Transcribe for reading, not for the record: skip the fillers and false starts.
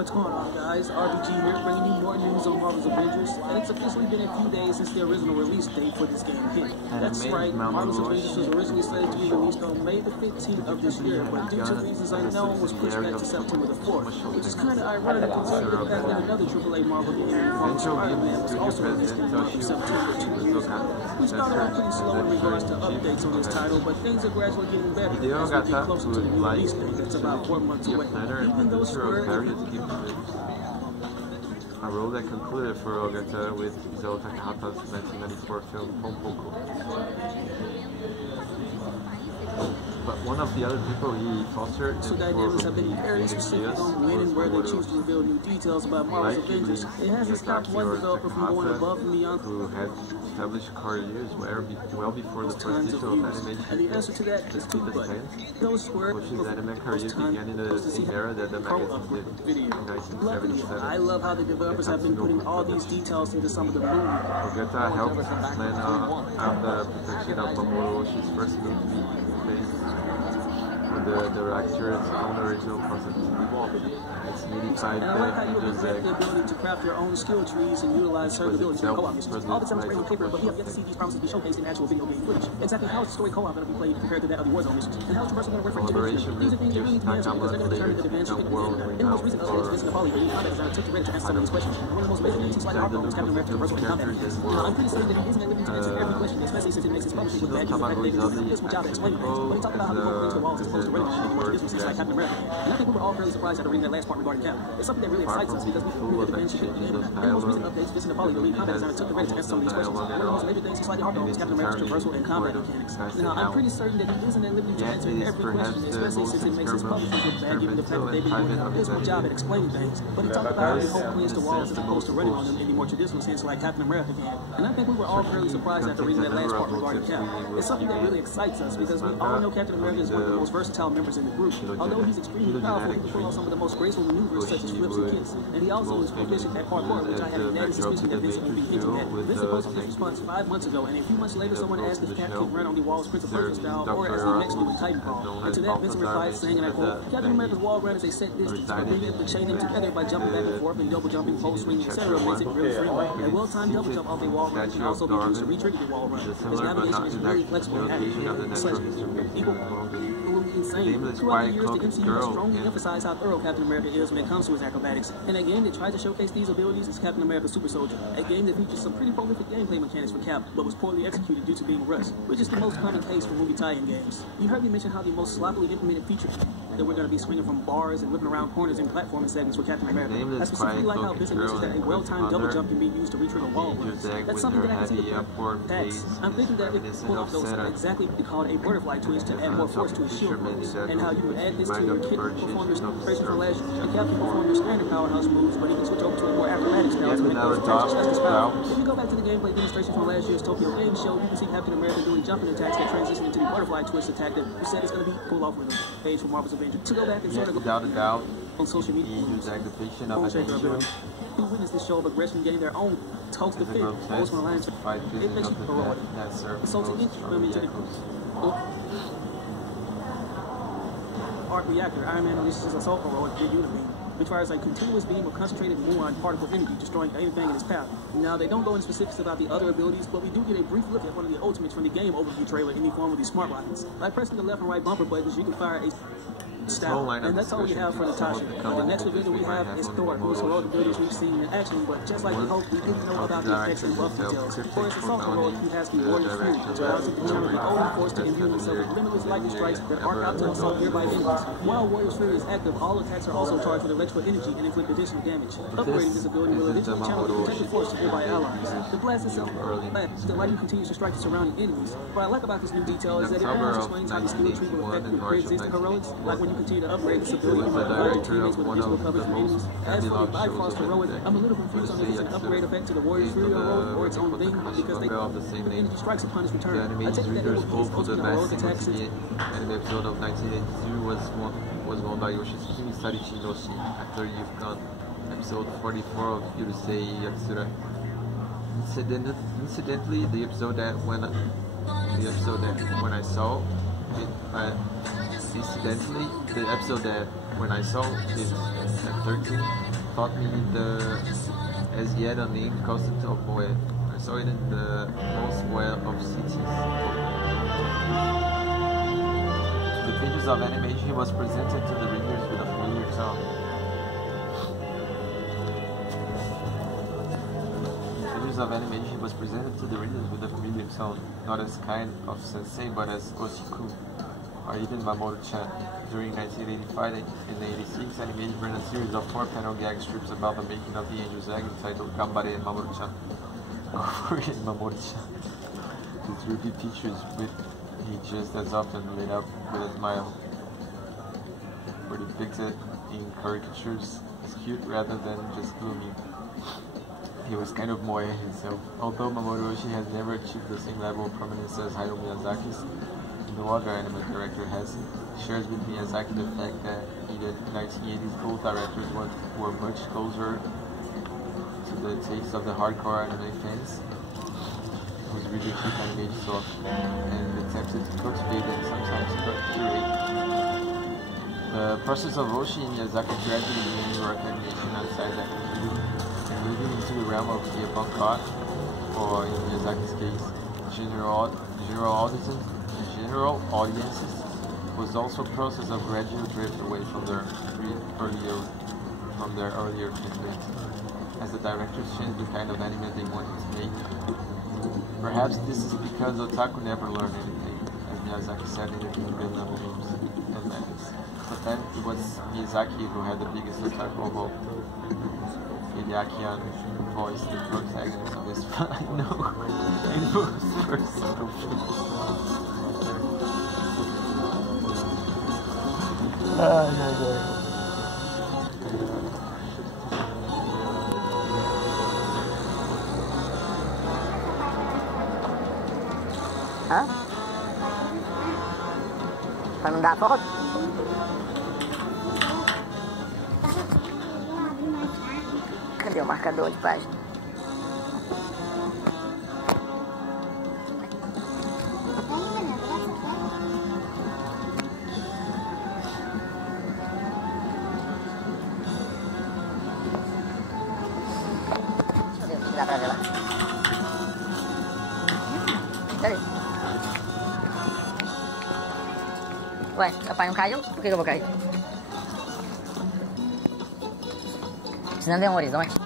What's going on, guys? RBG here, bringing you more news on Marvel's Avengers, and it's officially been a few days since the original release date for this game hit. That's right, Marvel's Avengers was originally slated to be released on May the 15th of this year, but due to reasons unknown, was pushed back to September the 4th, which is kind of ironic considering the fact that another AAA Marvel game, Spider-Man, was also released in the month of September 2 years ago. We started out pretty slow in regards to updates on this title, but things are gradually getting better as we get closer to the new release date. It's about 4 months away. Even though a role that concluded for Ogata with Isao Takahata's 1994 film Pompoko. But one of the other people he fostered so dynamics have been fairly specific on when and where they choose to reveal new details about Marvel's Avengers. It hasn't stopped one developer from going above and beyond, who had established careers well before the first digital animation. And the answer to that is two buttons. Those were Bushi's anime career began in the same era that the magazine did in 1977. I love how the developers have been putting all these details into some of the movies. Ogata helped plan out the production of Mamoru Oshii's first movie based on the director's own original concept. It's And I like how you have the ability to craft your own skill trees and utilize certain abilities in co-op missions. All this sounds great on paper, but we have yet to see these promises be showcased in actual video game footage. Exactly how is the story co-op going to be played compared to that of the Warzone missions? And how is traversal going to work for each of these? These are things that really need to be answered because they're going to determine the advantage of it. In the most recent updates, Vincent Napoli, the combat designer, took to Reddit to answer some of these questions. And one of the most basic things he's slightly heartbroken was Captain America's traversal and combat mechanics. Now, I'm pretty certain that he isn't at liberty to answer every question, especially since it makes his publishing with bad news and they can do a dismal job at explaining things. But he talked about how he broke into the walls as opposed to running into more traditional scenes like Captain America. And I think we were all fairly surprised after reading that last part regarding Cap. It's something that really excites us because we knew that the band should be in the most recent updates, Vincent Napoli, the lead combat designer, took the Reddit to answer some of these questions. One of the most major things he slightly harped on was Captain America's traversal and combat mechanics. Now, I'm pretty certain that he isn't at liberty to answer every question, especially since it makes his publishers look bad given the fact that they've been doing a dismal job at explaining things. But he talked about how he hoped cleans the walls as opposed to running on them in the more traditional sense like Captain America can. And I think we were all fairly surprised after reading that last part regarding Cap. It's something that really excites us because we all know Captain America is one of the most versatile members in the group. Although he's extremely powerful, he can pull off some of the most graceful maneuvers such as flips and kicks. And he also is proficient at parkour, which I had a nagging suspicion that Vincent would be hinting at. Vincent posted this response 5 months ago, and a few months later someone asked if Cap could run on the walls Prince of Persia style or as the next one with Titanfall. And to that Vincent replied saying, and I quote, Captain America's wall run is a set distance, but being able to chain them together by jumping back and forth and double jumping, pole swinging, etc. makes it really friendly. A well-timed double jump off a wall run can also be used to re-trigger the wall run. His navigation is really flexible and accurate. Insane. Throughout the years, the MCU has strongly emphasized how thorough Captain America is when it comes to his acrobatics. And a game that tries to showcase these abilities is Captain America Super Soldier, a game that features some pretty prolific gameplay mechanics for Cap, but was poorly executed due to being rushed, which is the most common case for movie tie-in games. You heard me mention how the most sloppily implemented feature that we're going to be swinging from bars and whipping around corners in platforming segments for Captain America. I specifically like how Vincent mentions that a well-timed double jump can be used to retrigger wall runs. That's something that I can see with Pats. I'm thinking that it pull off those exactly what they call a butterfly twist to add more force to his shield moves, and how you would add this to your kit to perform your celebration for Lash, and Cap can perform your standard powerhouse moves, but he can switch over to a more acrobatic style to make those attacks just as powerful. If you go back to the gameplay demonstration from last year's Tokyo Game Show, you can see Captain America doing jumping attacks that transition into the butterfly twist attack that you said is going to be pulled off with the page for Marvel's Avengers. To go back and sort of without a doubt, on social media, who witnessed this show of aggression gain their own toast to fit. Most from the lines, it makes you heroic. So to enter into the arc reactor, Iron Man unleashes a assault heroic big unit beam, which fires a continuous beam of concentrated muon particle energy, destroying anything in its path. Now, they don't go into specifics about the other abilities, but we do get a brief look at one of the ultimates from the game overview trailer in the form of these smart rockets. By pressing the left and right bumper buttons, you can fire a style. And that's all we have for Natasha. The next reveal we have is Thor, whose heroic abilities we've seen in action, but just like we hoped, we didn't know about the effects and buff details. For his assault heroic, he has the Warrior's Fury, which allows him to channel the golden force to imbue himself with limitless lightning strikes that arc out to assault nearby enemies. While Warrior's Fury is active, all attacks are also charged with electrical energy and inflict additional damage. Upgrading this ability will eventually channel the protective force to nearby allies. The blast itself, the lightning continues to strike the surrounding enemies. What I like about this new detail is that it almost explains how the skill tree will affect with pre-existing heroics, like when you continue to upgrade this ability, you provide your teammates with additional coverage from enemies. As for the Bifrost heroic, I'm a little confused on if it's an upgrade effect to the Warrior's Fury heroic or its own thing, because they the energy strikes upon its return. I take that it will be his ultimate heroic attack since anime episode of 1982 was won by Yoshisuke Sarichi Noshi after You've Gone, episode 44 of Yurusei Yatsura. Incidentally, the episode that when I saw it, incidentally, the episode that when I saw it at 13 taught me the as yet unnamed concept of moe. I saw it in the most well of cities. The pages of animation was presented to the readers with a familiar tone. Of animation was presented to the readers with a familiar tone, not as kind of sensei, but as Oshiku, or even Mamoru-chan. During 1985 and 86, animated ran a series of 4-panel gag strips about the making of the angel's egg entitled Gambare and Mamoru-chan. Mamoru-chan. The droopy features with he just as often lit up with a smile, were depicted in caricatures as cute rather than just gloomy. He was kind of moe himself. Although Mamoru Oshii has never achieved the same level of prominence as Hayao Miyazaki's, no other anime director has. He shares with Miyazaki the fact that in the 1980s both directors were much closer to the tastes of the hardcore anime fans, whose really keep animation soft, and attempted to cultivate and sometimes curate. The process of Oshii and Miyazaki gradually began to work animation outside that community, moving into the realm of the avant-garde, or in Miyazaki's case, general audiences, was also a process of gradual drift away from their earlier templates, as the directors changed the kind of anime they wanted to make. Perhaps this is because otaku never learned anything, as Miyazaki said in the Vietnam games and mangas. But then it was Miyazaki who had the biggest otaku of all. Hideakian voiced the protagonist of his final first Hã? Pra não dar foto? Cadê o marcador de página? Deixa eu ver, dá pra ver lá. Cadê? Ué, meu pai não caiu? Por que eu vou cair? Senão tem um horizonte.